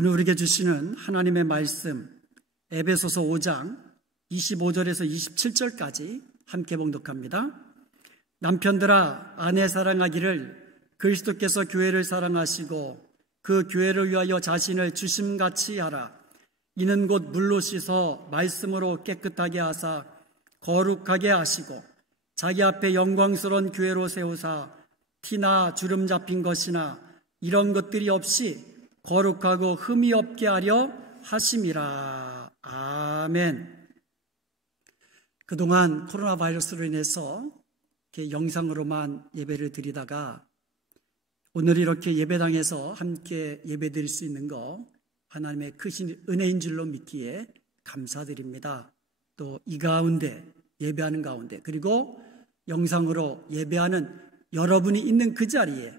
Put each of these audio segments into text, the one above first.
오늘 우리에게 주시는 하나님의 말씀, 에베소서 5장 25절에서 27절까지 함께 봉독합니다. 남편들아, 아내 사랑하기를 그리스도께서 교회를 사랑하시고 그 교회를 위하여 자신을 주심같이 하라. 이는 곧 물로 씻어 말씀으로 깨끗하게 하사 거룩하게 하시고 자기 앞에 영광스러운 교회로 세우사 티나 주름 잡힌 것이나 이런 것들이 없이 거룩하고 흠이 없게 하려 하심이라. 아멘. 그동안 코로나 바이러스로 인해서 이렇게 영상으로만 예배를 드리다가 오늘 이렇게 예배당에서 함께 예배 드릴 수 있는 거 하나님의 크신 은혜인 줄로 믿기에 감사드립니다. 또 이 가운데 예배하는 가운데 그리고 영상으로 예배하는 여러분이 있는 그 자리에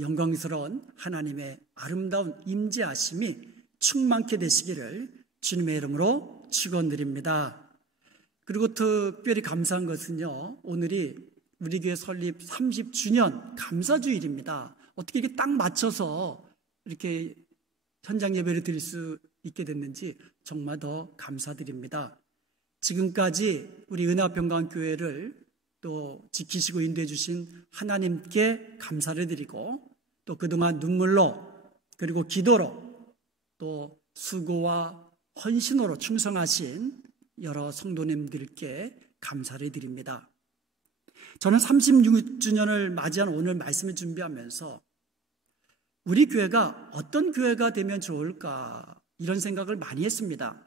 영광스러운 하나님의 아름다운 임재하심이 충만케 되시기를 주님의 이름으로 축원드립니다. 그리고 특별히 감사한 것은요, 오늘이 우리 교회 설립 30주년 감사주일입니다. 어떻게 이렇게 딱 맞춰서 이렇게 현장 예배를 드릴 수 있게 됐는지 정말 더 감사드립니다. 지금까지 우리 은하평강교회를 또 지키시고 인도해 주신 하나님께 감사를 드리고 또 그동안 눈물로 그리고 기도로 또 수고와 헌신으로 충성하신 여러 성도님들께 감사를 드립니다. 저는 36주년을 맞이한 오늘 말씀을 준비하면서 우리 교회가 어떤 교회가 되면 좋을까 이런 생각을 많이 했습니다.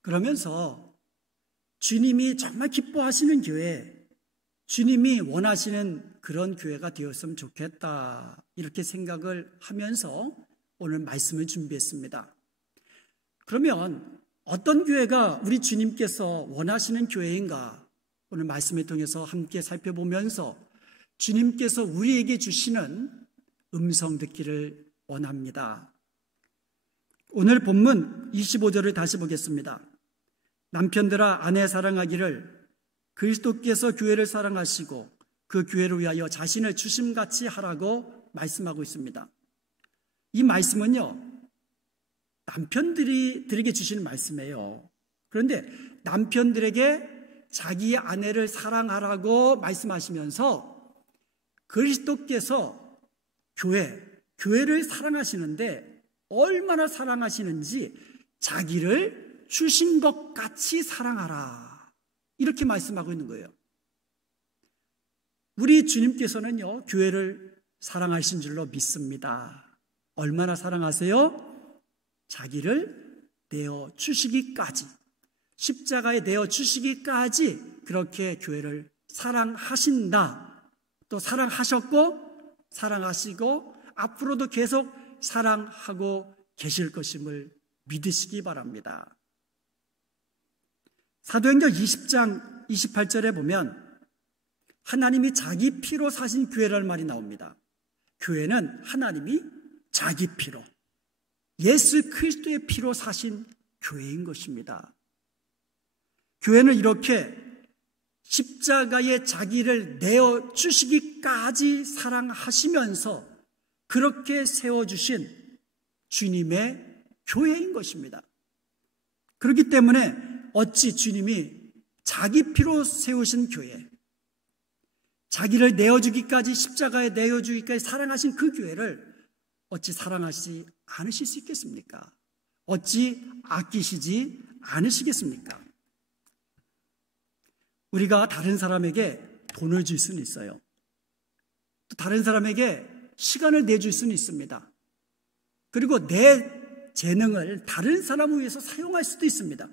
그러면서 주님이 정말 기뻐하시는 교회, 주님이 원하시는 그런 교회가 되었으면 좋겠다 이렇게 생각을 하면서 오늘 말씀을 준비했습니다. 그러면 어떤 교회가 우리 주님께서 원하시는 교회인가 오늘 말씀을 통해서 함께 살펴보면서 주님께서 우리에게 주시는 음성 듣기를 원합니다. 오늘 본문 25절을 다시 보겠습니다. 남편들아, 아내 사랑하기를 그리스도께서 교회를 사랑하시고 그 교회를 위하여 자신을 주심같이 하라고 말씀하고 있습니다. 이 말씀은요, 남편들에게 주시는 말씀이에요. 그런데 남편들에게 자기 아내를 사랑하라고 말씀하시면서 그리스도께서 교회를 사랑하시는데 얼마나 사랑하시는지 자기를 주신 것 같이 사랑하라 이렇게 말씀하고 있는 거예요. 우리 주님께서는요, 교회를 사랑하신 줄로 믿습니다. 얼마나 사랑하세요? 자기를 내어 주시기까지, 십자가에 내어 주시기까지 그렇게 교회를 사랑하신다. 또 사랑하셨고 사랑하시고 앞으로도 계속 사랑하고 계실 것임을 믿으시기 바랍니다. 사도행전 20장 28절에 보면 하나님이 자기 피로 사신 교회라는 말이 나옵니다. 교회는 하나님이 자기 피로, 예수 그리스도의 피로 사신 교회인 것입니다. 교회는 이렇게 십자가에 자기를 내어 주시기까지 사랑하시면서 그렇게 세워주신 주님의 교회인 것입니다. 그렇기 때문에 어찌 주님이 자기 피로 세우신 교회, 자기를 내어주기까지 십자가에 내어주기까지 사랑하신 그 교회를 어찌 사랑하시지 않으실 수 있겠습니까? 어찌 아끼시지 않으시겠습니까? 우리가 다른 사람에게 돈을 줄 수는 있어요. 또 다른 사람에게 시간을 내줄 수는 있습니다. 그리고 내 재능을 다른 사람을 위해서 사용할 수도 있습니다.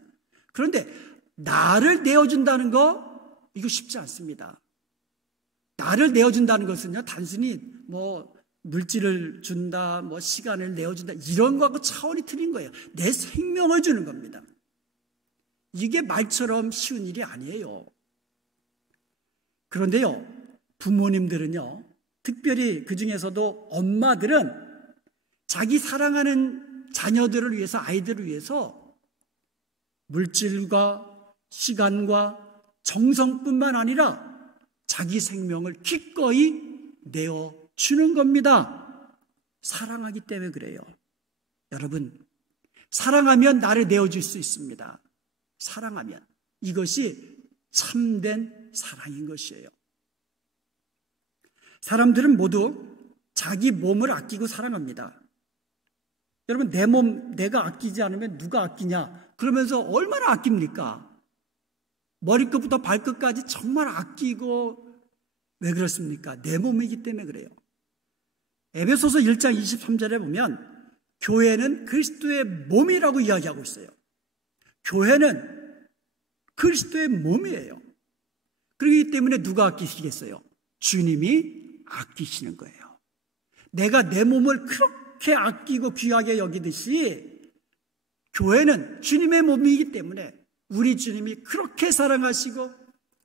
그런데 나를 내어준다는 거 이거 쉽지 않습니다. 나를 내어준다는 것은요, 단순히 물질을 준다, 시간을 내어준다 이런 거하고 차원이 틀린 거예요. 내 생명을 주는 겁니다. 이게 말처럼 쉬운 일이 아니에요. 그런데요, 부모님들은요, 특별히 그 중에서도 엄마들은 자기 사랑하는 자녀들을 위해서, 아이들을 위해서 물질과 시간과 정성뿐만 아니라 자기 생명을 기꺼이 내어주는 겁니다. 사랑하기 때문에 그래요. 여러분, 사랑하면 나를 내어줄 수 있습니다. 사랑하면. 이것이 참된 사랑인 것이에요. 사람들은 모두 자기 몸을 아끼고 사랑합니다. 여러분, 내 몸 내가 아끼지 않으면 누가 아끼냐? 그러면서 얼마나 아낍니까? 머리끝부터 발끝까지 정말 아끼고. 왜 그렇습니까? 내 몸이기 때문에 그래요. 에베소서 1장 23절에 보면 교회는 그리스도의 몸이라고 이야기하고 있어요. 교회는 그리스도의 몸이에요. 그렇기 때문에 누가 아끼시겠어요? 주님이 아끼시는 거예요. 내가 내 몸을 그렇게 아끼고 귀하게 여기듯이 교회는 주님의 몸이기 때문에 우리 주님이 그렇게 사랑하시고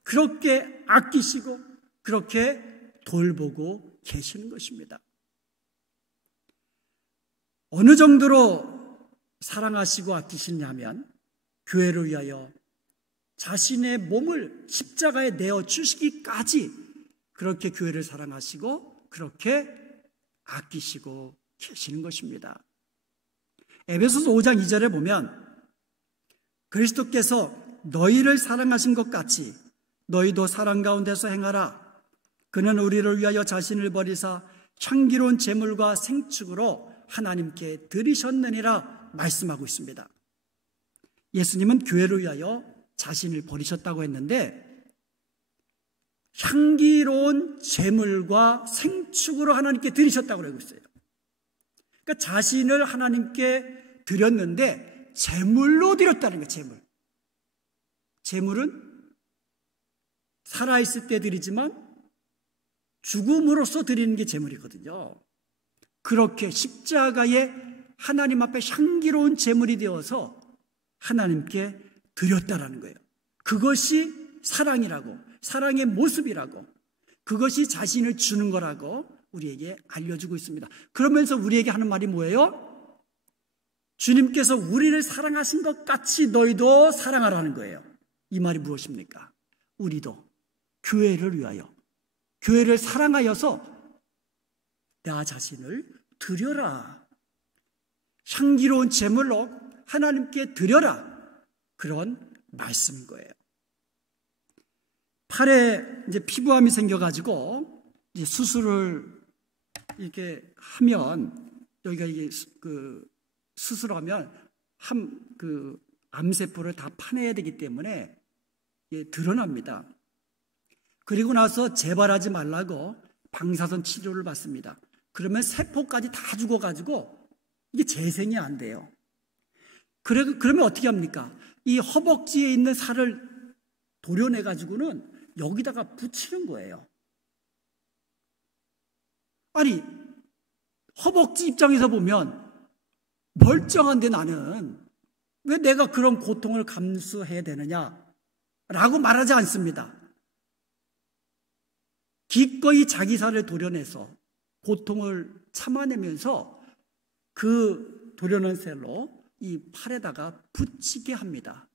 그렇게 아끼시고 그렇게 돌보고 계시는 것입니다. 어느 정도로 사랑하시고 아끼시냐면 교회를 위하여 자신의 몸을 십자가에 내어 주시기까지 그렇게 교회를 사랑하시고 그렇게 아끼시고 계시는 것입니다. 에베소서 5장 2절에 보면 그리스도께서 너희를 사랑하신 것 같이 너희도 사랑 가운데서 행하라. 그는 우리를 위하여 자신을 버리사 향기로운 제물과 생축으로 하나님께 드리셨느니라 말씀하고 있습니다. 예수님은 교회를 위하여 자신을 버리셨다고 했는데 향기로운 제물과 생축으로 하나님께 드리셨다고 그러고 있어요. 그러니까 자신을 하나님께 드렸는데 제물로 드렸다는 거예요. 제물. 제물은 살아있을 때 드리지만 죽음으로써 드리는 게 제물이거든요. 그렇게 십자가에 하나님 앞에 향기로운 제물이 되어서 하나님께 드렸다라는 거예요. 그것이 사랑이라고, 사랑의 모습이라고, 그것이 자신을 주는 거라고 우리에게 알려주고 있습니다. 그러면서 우리에게 하는 말이 뭐예요? 주님께서 우리를 사랑하신 것 같이 너희도 사랑하라는 거예요. 이 말이 무엇입니까? 우리도 교회를 위하여, 교회를 사랑하여서 나 자신을 드려라. 향기로운 제물로 하나님께 드려라. 그런 말씀인 거예요. 팔에 이제 피부암이 생겨가지고 이제 수술을 이렇게 하면 여기가 이게 수술하면 암세포를 다 파내야 되기 때문에 드러납니다. 그리고 나서 재발하지 말라고 방사선 치료를 받습니다. 그러면 세포까지 다 죽어가지고 이게 재생이 안 돼요. 그러면 어떻게 합니까? 이 허벅지에 있는 살을 도려내가지고는 여기다가 붙이는 거예요. 아니, 허벅지 입장에서 보면 멀쩡한데 나는 왜 내가 그런 고통을 감수해야 되느냐라고 말하지 않습니다. 기꺼이 자기 살을 도려내서 고통을 참아내면서 그 도려낸 셀로 이 팔에다가 붙이게 합니다.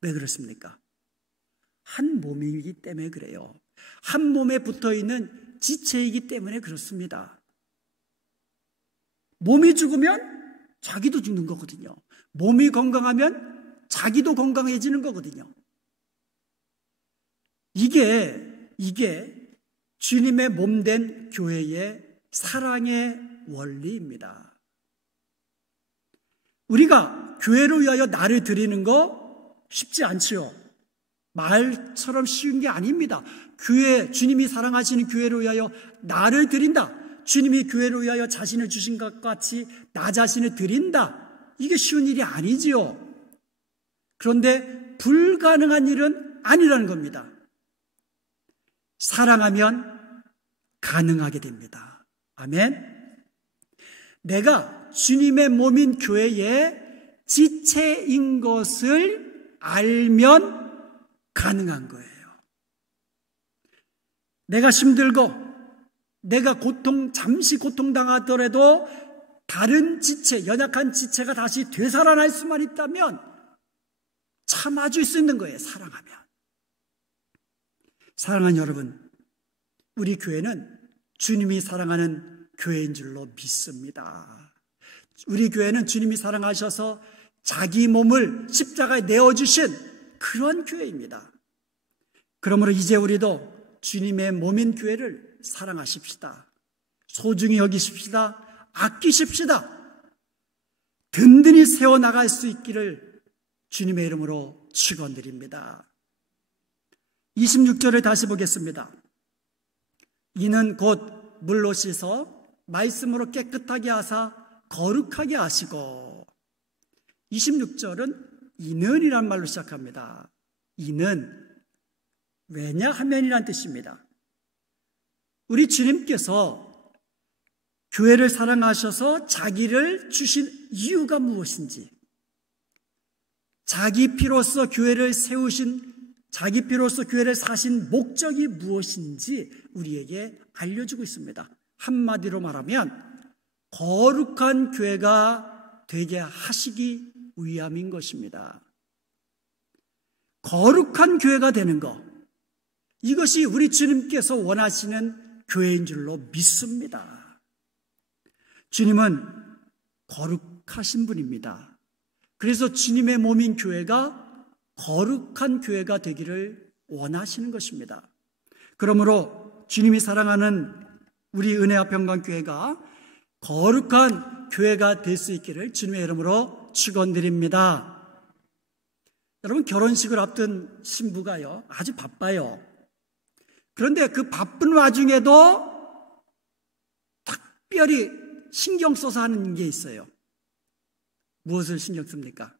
왜 그렇습니까? 한 몸이기 때문에 그래요. 한 몸에 붙어있는 지체이기 때문에 그렇습니다. 몸이 죽으면 자기도 죽는 거거든요. 몸이 건강하면 자기도 건강해지는 거거든요. 이게 주님의 몸된 교회의 사랑의 원리입니다. 우리가 교회를 위하여 나를 드리는 거 쉽지 않지요. 말처럼 쉬운 게 아닙니다. 주님이 사랑하시는 교회를 위하여 나를 드린다. 주님이 교회를 위하여 자신을 주신 것 같이 나 자신을 드린다. 이게 쉬운 일이 아니지요. 그런데 불가능한 일은 아니라는 겁니다. 사랑하면 가능하게 됩니다. 아멘. 내가 주님의 몸인 교회의 지체인 것을 알면 가능한 거예요. 내가 힘들고 내가 잠시 고통당하더라도 다른 지체, 연약한 지체가 다시 되살아날 수만 있다면 참아줄 수 있는 거예요. 사랑하면. 사랑하는 여러분, 우리 교회는 주님이 사랑하는 교회인 줄로 믿습니다. 우리 교회는 주님이 사랑하셔서 자기 몸을 십자가에 내어주신 그런 교회입니다. 그러므로 이제 우리도 주님의 몸인 교회를 사랑하십시다. 소중히 여기십시다. 아끼십시다. 든든히 세워나갈 수 있기를 주님의 이름으로 축원드립니다. 26절을 다시 보겠습니다. 이는 곧 물로 씻어 말씀으로 깨끗하게 하사 거룩하게 하시고, 26절은 이는이란 말로 시작합니다. 이는 왜냐하면이란 뜻입니다. 우리 주님께서 교회를 사랑하셔서 자기를 주신 이유가 무엇인지, 자기 피로써 교회를 세우신, 자기 피로써 교회를 사신 목적이 무엇인지 우리에게 알려주고 있습니다. 한마디로 말하면 거룩한 교회가 되게 하시기 위함인 것입니다. 거룩한 교회가 되는 것, 이것이 우리 주님께서 원하시는 교회인 줄로 믿습니다. 주님은 거룩하신 분입니다. 그래서 주님의 몸인 교회가 거룩한 교회가 되기를 원하시는 것입니다. 그러므로 주님이 사랑하는 우리 은혜화평강교회가 거룩한 교회가 될 수 있기를 주님의 이름으로 축원드립니다. 여러분, 결혼식을 앞둔 신부가요, 아주 바빠요. 그런데 그 바쁜 와중에도 특별히 신경 써서 하는 게 있어요. 무엇을 신경 씁니까?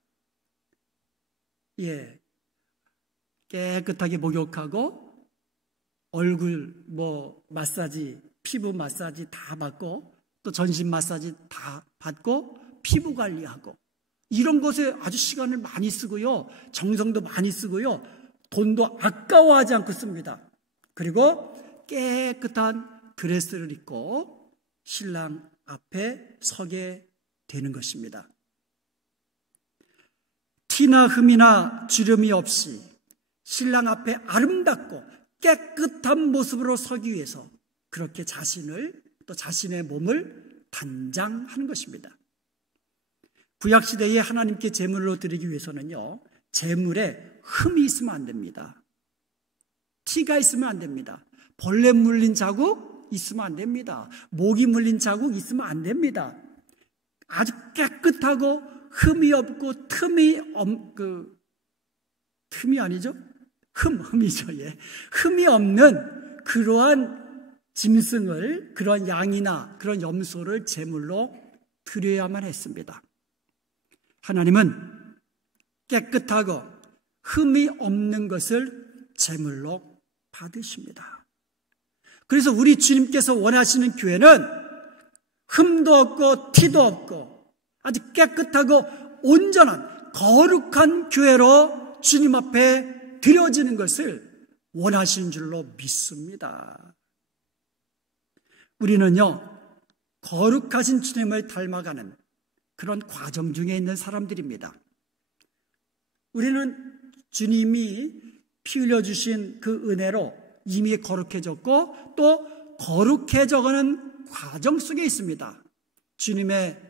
깨끗하게 목욕하고 얼굴 마사지, 피부 마사지 다 받고, 또 전신 마사지 다 받고, 피부 관리하고, 이런 것에 아주 시간을 많이 쓰고요, 정성도 많이 쓰고요, 돈도 아까워하지 않고 씁니다. 그리고 깨끗한 드레스를 입고 신랑 앞에 서게 되는 것입니다. 티나 흠이나 주름이 없이 신랑 앞에 아름답고 깨끗한 모습으로 서기 위해서 그렇게 자신을, 또 자신의 몸을 단장하는 것입니다. 구약시대에 하나님께 제물로 드리기 위해서는요, 제물에 흠이 있으면 안 됩니다. 티가 있으면 안 됩니다. 벌레 물린 자국 있으면 안 됩니다. 모기 물린 자국 있으면 안 됩니다. 아주 깨끗하고 흠이 없고 흠이 없는 그러한 짐승을, 그런 양이나 그런 염소를 제물로 드려야만 했습니다. 하나님은 깨끗하고 흠이 없는 것을 제물로 받으십니다. 그래서 우리 주님께서 원하시는 교회는 흠도 없고 티도 없고 아주 깨끗하고 온전한 거룩한 교회로 주님 앞에 드려지는 것을 원하시는 줄로 믿습니다. 우리는요, 거룩하신 주님을 닮아가는 그런 과정 중에 있는 사람들입니다. 우리는 주님이 피 흘려주신 그 은혜로 이미 거룩해졌고, 또 거룩해져가는 과정 속에 있습니다. 주님의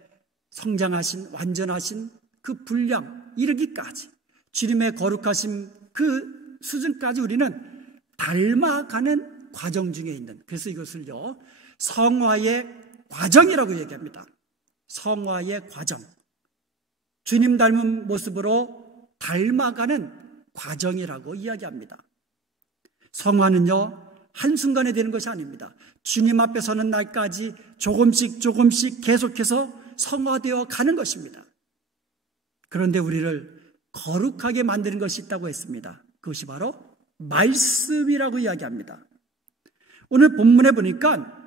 성장하신, 완전하신 그 분량 이르기까지, 주님의 거룩하신 그 수준까지 우리는 닮아가는 과정 중에 있는, 그래서 이것을요, 성화의 과정이라고 얘기합니다. 성화의 과정, 주님 닮은 모습으로 닮아가는 과정이라고 이야기합니다. 성화는요, 한순간에 되는 것이 아닙니다. 주님 앞에 서는 날까지 조금씩 계속해서 성화되어 가는 것입니다. 그런데 우리를 거룩하게 만드는 것이 있다고 했습니다. 그것이 바로 말씀이라고 이야기합니다. 오늘 본문에 보니까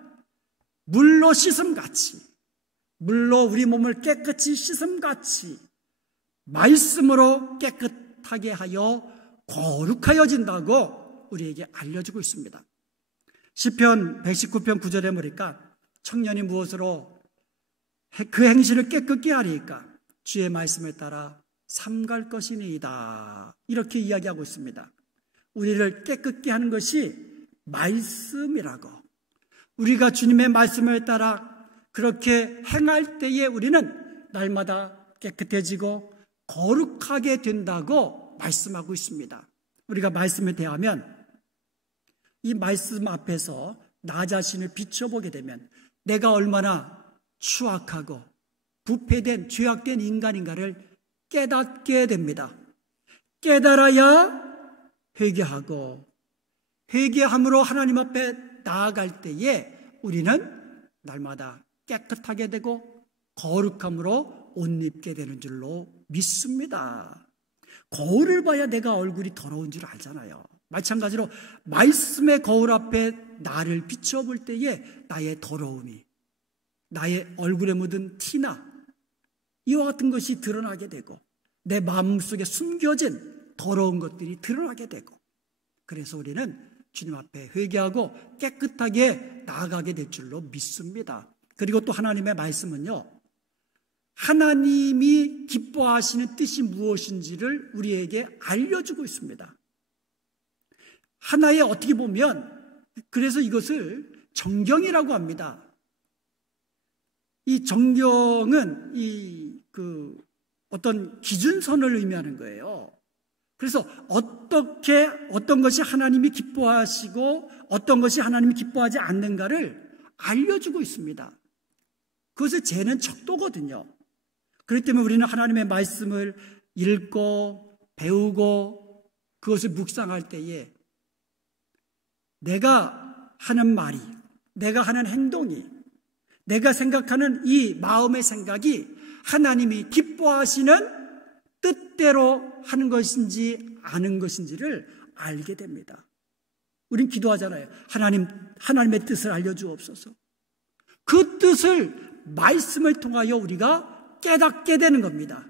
물로 씻음같이, 물로 우리 몸을 깨끗이 씻음같이 말씀으로 깨끗하게 하여 거룩하여진다고 우리에게 알려주고 있습니다. 시편 119편 9절에 보니까 청년이 무엇으로 그 행실을 깨끗게 하리까? 주의 말씀에 따라 삼갈 것이니이다. 이렇게 이야기하고 있습니다. 우리를 깨끗게 하는 것이 말씀이라고, 우리가 주님의 말씀에 따라 그렇게 행할 때에 우리는 날마다 깨끗해지고 거룩하게 된다고 말씀하고 있습니다. 우리가 말씀에 대하면 이 말씀 앞에서 나 자신을 비춰보게 되면 내가 얼마나 추악하고 부패된 죄악된 인간인가를 깨닫게 됩니다. 깨달아야 회개하고 회개함으로 하나님 앞에 나아갈 때에 우리는 날마다 깨끗하게 되고 거룩함으로 옷 입게 되는 줄로 믿습니다. 거울을 봐야 내가 얼굴이 더러운 줄 알잖아요. 마찬가지로 말씀의 거울 앞에 나를 비춰볼 때에 나의 더러움이, 나의 얼굴에 묻은 티나 이와 같은 것이 드러나게 되고 내 마음속에 숨겨진 더러운 것들이 드러나게 되고, 그래서 우리는 주님 앞에 회개하고 깨끗하게 나아가게 될 줄로 믿습니다. 그리고 또 하나님의 말씀은요, 하나님이 기뻐하시는 뜻이 무엇인지를 우리에게 알려주고 있습니다. 하나의 어떻게 보면, 그래서 이것을 정경이라고 합니다. 이 정경은 어떤 기준선을 의미하는 거예요. 그래서 어떤 것이 하나님이 기뻐하시고 어떤 것이 하나님이 기뻐하지 않는가를 알려주고 있습니다. 그것을 재는 척도거든요. 그렇기 때문에 우리는 하나님의 말씀을 읽고 배우고 그것을 묵상할 때에 내가 하는 말이, 내가 하는 행동이, 내가 생각하는 이 마음의 생각이 하나님이 기뻐하시는 뜻대로 하는 것인지 아는 것인지를 알게 됩니다. 우린 기도하잖아요. 하나님의 뜻을 알려주옵소서. 그 뜻을 말씀을 통하여 우리가 깨닫게 되는 겁니다.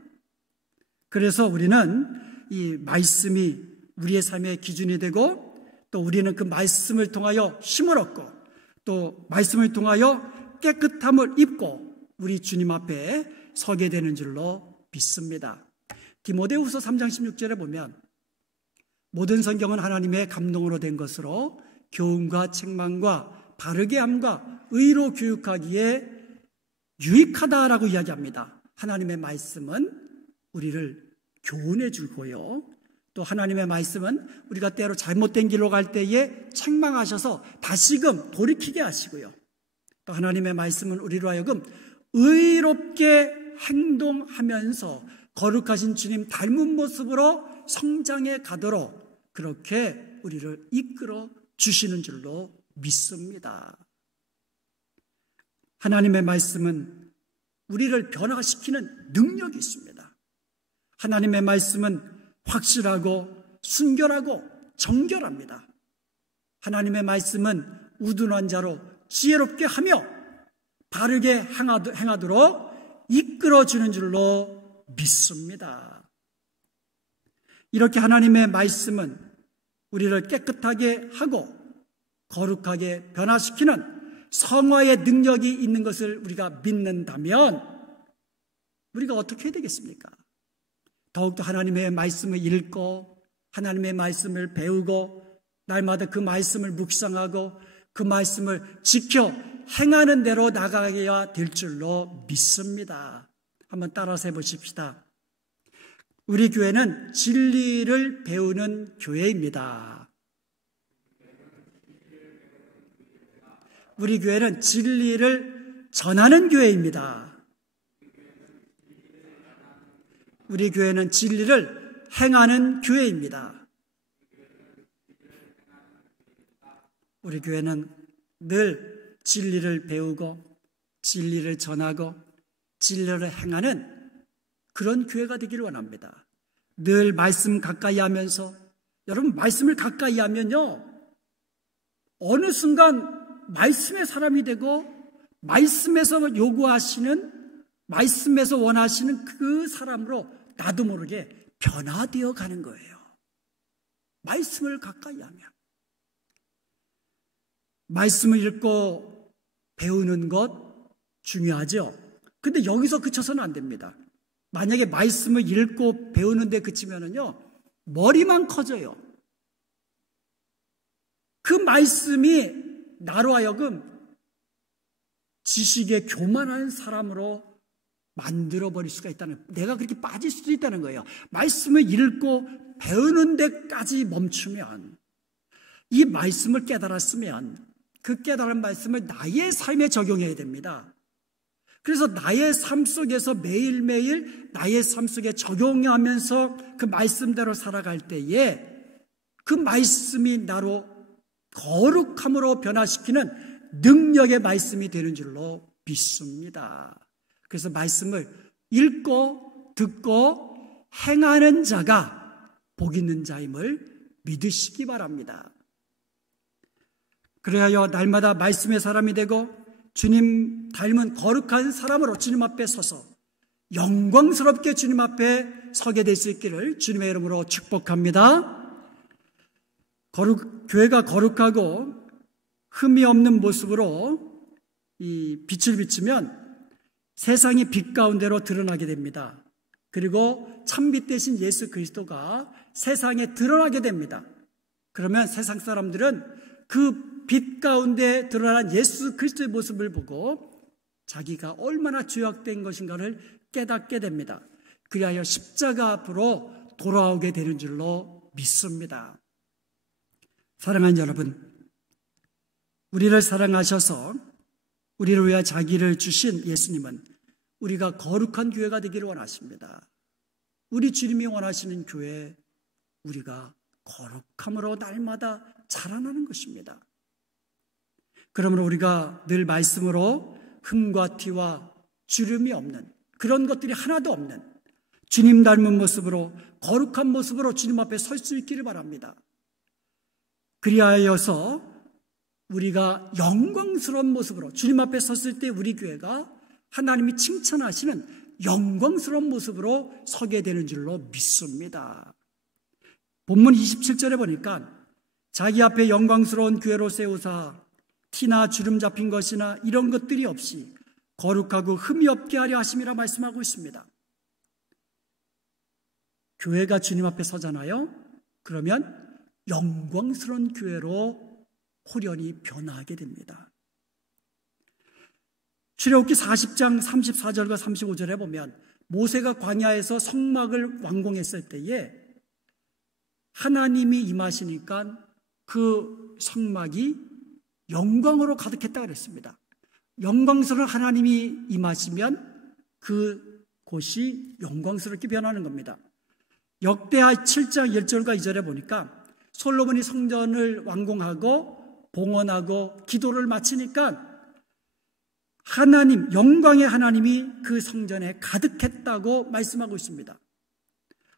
그래서 우리는 이 말씀이 우리의 삶의 기준이 되고, 또 우리는 그 말씀을 통하여 힘을 얻고, 또 말씀을 통하여 깨끗함을 입고 우리 주님 앞에 서게 되는 줄로 믿습니다. 디모데후서 3장 16절에 보면 모든 성경은 하나님의 감동으로 된 것으로 교훈과 책망과 바르게 함과 의로 교육하기에 유익하다라고 이야기합니다. 하나님의 말씀은 우리를 교훈해 주고요, 또 하나님의 말씀은 우리가 때로 잘못된 길로 갈 때에 책망하셔서 다시금 돌이키게 하시고요, 또 하나님의 말씀은 우리로 하여금 의롭게 행동하면서 거룩하신 주님 닮은 모습으로 성장해 가도록 그렇게 우리를 이끌어 주시는 줄로 믿습니다. 하나님의 말씀은 우리를 변화시키는 능력이 있습니다. 하나님의 말씀은 확실하고 순결하고 정결합니다. 하나님의 말씀은 우둔한 자로 지혜롭게 하며 바르게 행하도록 이끌어주는 줄로 믿습니다. 이렇게 하나님의 말씀은 우리를 깨끗하게 하고 거룩하게 변화시키는 성화의 능력이 있는 것을 우리가 믿는다면 우리가 어떻게 해야 되겠습니까? 더욱더 하나님의 말씀을 읽고 하나님의 말씀을 배우고 날마다 그 말씀을 묵상하고 그 말씀을 지켜 행하는 대로 나가야 될 줄로 믿습니다. 한번 따라서 해보십시다. 우리 교회는 진리를 배우는 교회입니다. 우리 교회는 진리를 전하는 교회입니다. 우리 교회는 진리를 행하는 교회입니다. 우리 교회는 늘 진리를 배우고 진리를 전하고 진리를 행하는 그런 교회가 되기를 원합니다. 늘 말씀 가까이 하면서, 여러분 말씀을 가까이 하면요 어느 순간 말씀의 사람이 되고 말씀에서 요구하시는, 말씀에서 원하시는 그 사람으로 나도 모르게 변화되어 가는 거예요. 말씀을 가까이 하면. 말씀을 읽고 배우는 것 중요하죠. 근데 여기서 그쳐서는 안 됩니다. 만약에 말씀을 읽고 배우는 데 그치면은요 머리만 커져요. 그 말씀이 나로 하여금 지식에 교만한 사람으로 만들어버릴 수가 있다는, 내가 그렇게 빠질 수도 있다는 거예요. 말씀을 읽고 배우는 데까지 멈추면, 이 말씀을 깨달았으면 그 깨달은 말씀을 나의 삶에 적용해야 됩니다. 그래서 나의 삶 속에서 매일매일 나의 삶 속에 적용하면서 그 말씀대로 살아갈 때에 그 말씀이 나로 거룩함으로 변화시키는 능력의 말씀이 되는 줄로 믿습니다. 그래서 말씀을 읽고 듣고 행하는 자가 복 있는 자임을 믿으시기 바랍니다. 그래야 날마다 말씀의 사람이 되고 주님 닮은 거룩한 사람으로 주님 앞에 서서 영광스럽게 주님 앞에 서게 될 수 있기를 주님의 이름으로 축복합니다. 교회가 거룩하고 흠이 없는 모습으로 이 빛을 비추면 세상이 빛 가운데로 드러나게 됩니다. 그리고 참빛 대신 예수 그리스도가 세상에 드러나게 됩니다. 그러면 세상 사람들은 그 빛 가운데 드러난 예수 그리스도의 모습을 보고 자기가 얼마나 죄악된 것인가를 깨닫게 됩니다. 그리하여 십자가 앞으로 돌아오게 되는 줄로 믿습니다. 사랑하는 여러분, 우리를 사랑하셔서 우리를 위해 자기를 주신 예수님은 우리가 거룩한 교회가 되기를 원하십니다. 우리 주님이 원하시는 교회, 우리가 거룩함으로 날마다 자라나는 것입니다. 그러므로 우리가 늘 말씀으로 흠과 티와 주름이 없는, 그런 것들이 하나도 없는 주님 닮은 모습으로, 거룩한 모습으로 주님 앞에 설 수 있기를 바랍니다. 그리하여서 우리가 영광스러운 모습으로 주님 앞에 섰을 때 우리 교회가 하나님이 칭찬하시는 영광스러운 모습으로 서게 되는 줄로 믿습니다. 본문 27절에 보니까 자기 앞에 영광스러운 교회로 세우사 티나 주름 잡힌 것이나 이런 것들이 없이 거룩하고 흠이 없게 하려 하심이라 말씀하고 있습니다. 교회가 주님 앞에 서잖아요. 그러면 영광스러운 교회로 호련히 변화하게 됩니다. 출애굽기 40장 34절과 35절에 보면 모세가 광야에서 성막을 완공했을 때에 하나님이 임하시니까 그 성막이 영광으로 가득했다 그랬습니다. 영광스러운 하나님이 임하시면 그 곳이 영광스럽게 변하는 겁니다. 역대하 7장 1절과 2절에 보니까 솔로몬이 성전을 완공하고 봉헌하고 기도를 마치니까 하나님, 영광의 하나님이 그 성전에 가득했다고 말씀하고 있습니다.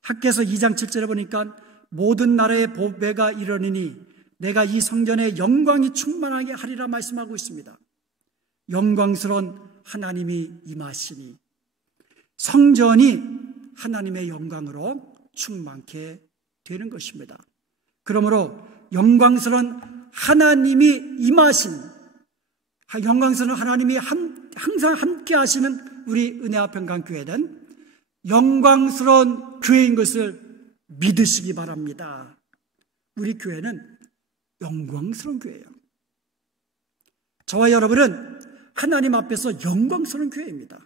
학개서 2장 7절에 보니까 모든 나라의 보배가 이르니니 내가 이 성전에 영광이 충만하게 하리라 말씀하고 있습니다. 영광스러운 하나님이 임하시니 성전이 하나님의 영광으로 충만케 되는 것입니다. 그러므로 영광스러운 하나님이 임하신, 영광스러운 하나님이 항상 함께 하시는 우리 은혜화평강교회는 영광스러운 교회인 것을 믿으시기 바랍니다. 우리 교회는 영광스러운 교회예요. 저와 여러분은 하나님 앞에서 영광스러운 교회입니다.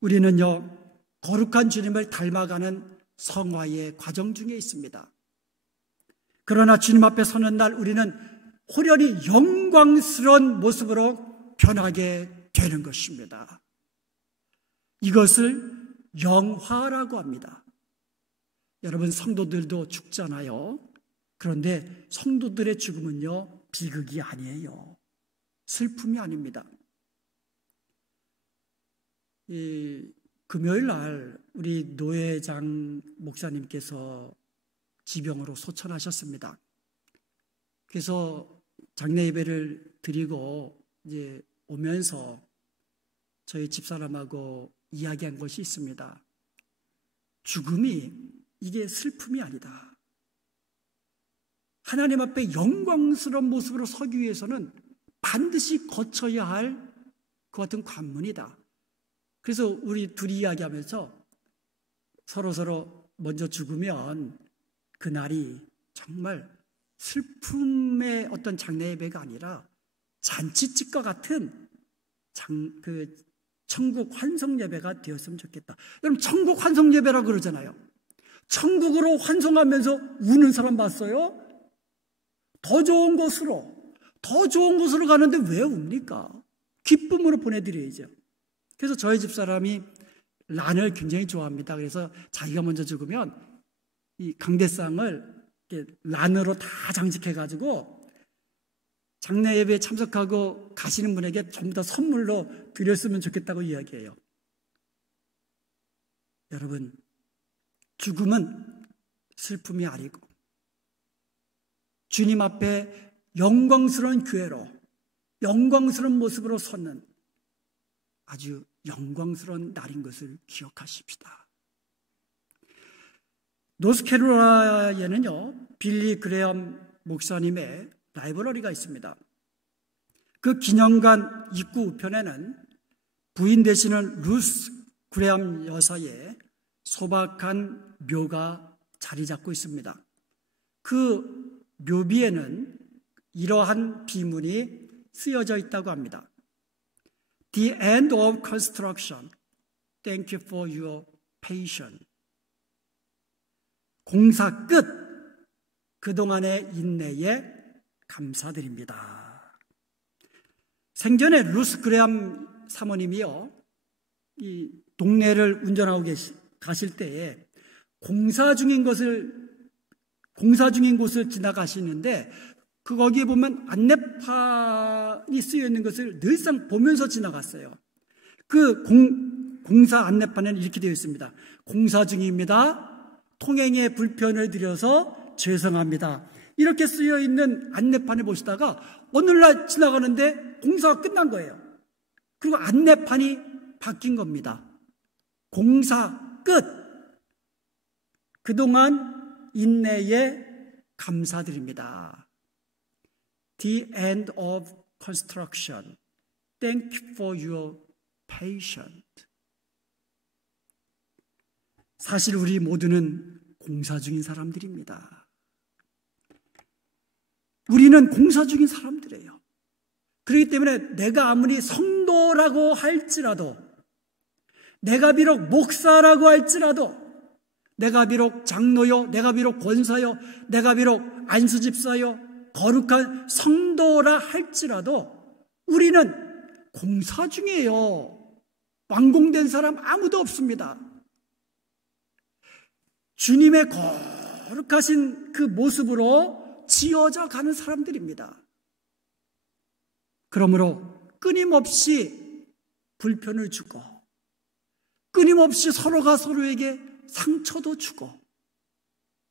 우리는요, 거룩한 주님을 닮아가는 성화의 과정 중에 있습니다. 그러나 주님 앞에 서는 날 우리는 호련히 영광스러운 모습으로 변하게 되는 것입니다. 이것을 영화라고 합니다. 여러분, 성도들도 죽잖아요. 그런데 성도들의 죽음은요, 비극이 아니에요. 슬픔이 아닙니다. 금요일 날 우리 노회장 목사님께서 지병으로 소천하셨습니다. 그래서 장례 예배를 드리고 이제 오면서 저희 집사람하고 이야기한 것이 있습니다. 죽음이 이게 슬픔이 아니다. 하나님 앞에 영광스러운 모습으로 서기 위해서는 반드시 거쳐야 할 그 같은 관문이다. 그래서 우리 둘이 이야기하면서 서로 먼저 죽으면 그날이 정말 슬픔의 어떤 장례 예배가 아니라 잔치집과 같은 천국 환송 예배가 되었으면 좋겠다. 여러분, 천국 환송 예배라고 그러잖아요. 천국으로 환송하면서 우는 사람 봤어요? 더 좋은 곳으로 가는데 왜 웁니까? 기쁨으로 보내드려야죠. 그래서 저희 집사람이 란을 굉장히 좋아합니다. 그래서 자기가 먼저 죽으면 이 강대상을 란으로 다 장식해가지고 장례 예배에 참석하고 가시는 분에게 전부 다 선물로 드렸으면 좋겠다고 이야기해요. 여러분, 죽음은 슬픔이 아니고 주님 앞에 영광스러운 교회로, 영광스러운 모습으로 섰는 아주 영광스러운 날인 것을 기억하십시다. 노스캐롤라이나에는요, 빌리 그레엄 목사님의 라이브러리가 있습니다. 그 기념관 입구 우편에는 부인 되시는 루스 그레엄 여사의 소박한 묘가 자리 잡고 있습니다. 그 묘비에는 이러한 비문이 쓰여져 있다고 합니다. The end of construction. Thank you for your patience. 공사 끝. 그동안의 인내에 감사드립니다. 생전에 루스 그레엄 사모님이요, 이 동네를 운전하고 가실 때에 공사 중인 곳을 지나가시는데 거기에 보면 안내판이 쓰여 있는 것을 늘상 보면서 지나갔어요. 그 공사 안내판에는 이렇게 되어 있습니다. 공사 중입니다. 통행에 불편을 드려서 죄송합니다. 이렇게 쓰여 있는 안내판을 보시다가 오늘날 지나가는데 공사가 끝난 거예요. 그리고 안내판이 바뀐 겁니다. 공사 끝. 그동안 인내에 감사드립니다. The end of construction. Thank you for your patience. 사실 우리 모두는 공사 중인 사람들입니다. 우리는 공사 중인 사람들이에요. 그렇기 때문에 내가 아무리 성도라고 할지라도, 내가 비록 목사라고 할지라도, 내가 비록 장로요, 내가 비록 권사요, 내가 비록 안수집사요, 거룩한 성도라 할지라도 우리는 공사 중이에요. 완공된 사람 아무도 없습니다. 주님의 거룩하신 그 모습으로 지어져 가는 사람들입니다. 그러므로 끊임없이 불편을 주고, 끊임없이 서로가 서로에게 상처도 주고,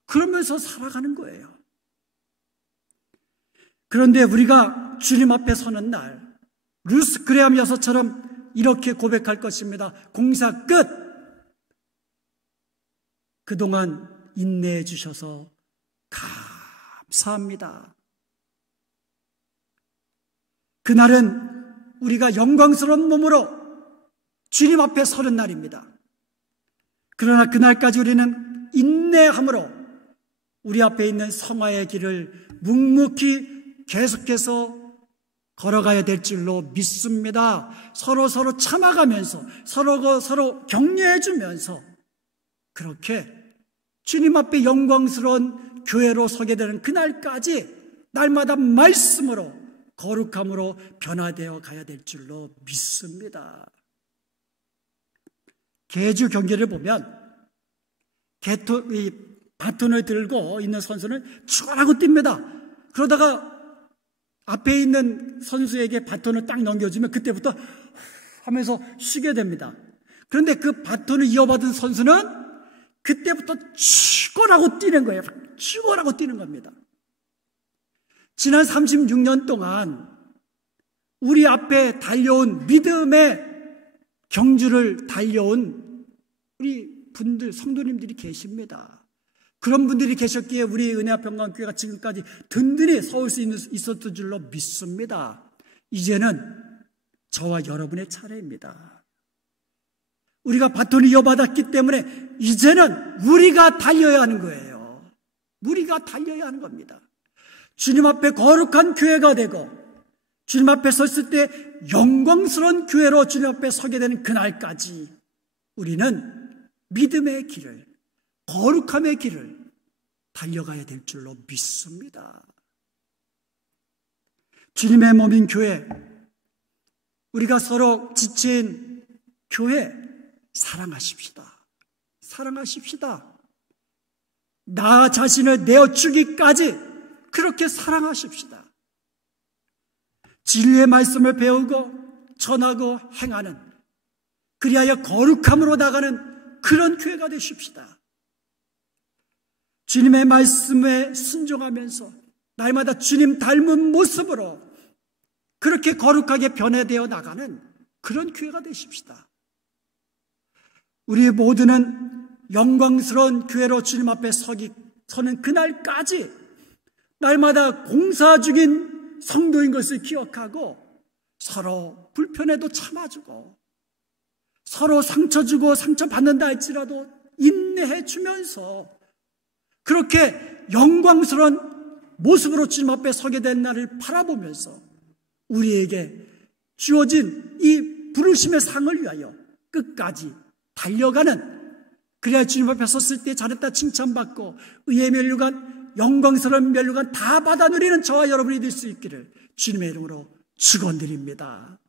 그러면서 살아가는 거예요. 그런데 우리가 주님 앞에 서는 날, 루스 그레엄 여사처럼 이렇게 고백할 것입니다. 공사 끝! 그동안 인내해 주셔서 감사합니다. 그날은 우리가 영광스러운 몸으로 주님 앞에 서는 날입니다. 그러나 그날까지 우리는 인내함으로 우리 앞에 있는 성화의 길을 묵묵히 계속해서 걸어가야 될 줄로 믿습니다. 서로 참아가면서 서로 격려해 주면서 그렇게 주님 앞에 영광스러운 교회로 서게 되는 그날까지 날마다 말씀으로 거룩함으로 변화되어 가야 될 줄로 믿습니다. 계주 경기를 보면 이 바톤을 들고 있는 선수는 죽어라고 뜁니다. 그러다가 앞에 있는 선수에게 바톤을 딱 넘겨주면 그때부터 하면서 쉬게 됩니다. 그런데 그 바톤을 이어받은 선수는 그때부터 죽어라고 뛰는 거예요. 죽어라고 뛰는 겁니다. 지난 36년 동안 우리 앞에 달려온 믿음의 경주를 달려온 우리 분들, 성도님들이 계십니다. 그런 분들이 계셨기에 우리 은혜평강교회가 지금까지 든든히 서올 수 있었던 줄로 믿습니다. 이제는 저와 여러분의 차례입니다. 우리가 바톤을 이어받았기 때문에 이제는 우리가 달려야 하는 거예요. 우리가 달려야 하는 겁니다. 주님 앞에 거룩한 교회가 되고 주님 앞에 섰을 때 영광스러운 교회로 주님 앞에 서게 되는 그날까지 우리는 믿음의 길을, 거룩함의 길을 달려가야 될 줄로 믿습니다. 주님의 몸인 교회, 우리가 서로 지친 교회 사랑하십시다. 사랑하십시다. 나 자신을 내어주기까지 그렇게 사랑하십시다. 진리의 말씀을 배우고 전하고 행하는, 그리하여 거룩함으로 나가는 그런 교회가 되십시다. 주님의 말씀에 순종하면서 날마다 주님 닮은 모습으로 그렇게 거룩하게 변화되어 나가는 그런 교회가 되십시다. 우리 모두는 영광스러운 교회로 주님 앞에 서는 그날까지 날마다 공사 중인 성도인 것을 기억하고 서로 불편해도 참아주고 서로 상처 주고 상처받는다 할지라도 인내해 주면서 그렇게 영광스러운 모습으로 주님 앞에 서게 된 날을 바라보면서 우리에게 주어진 이 부르심의 상을 위하여 끝까지 달려가는, 그래야 주님 앞에 섰을 때 잘했다 칭찬받고 의의 면류관, 영광스러운 면류관 다 받아 누리는 저와 여러분이 될 수 있기를 주님의 이름으로 축원드립니다.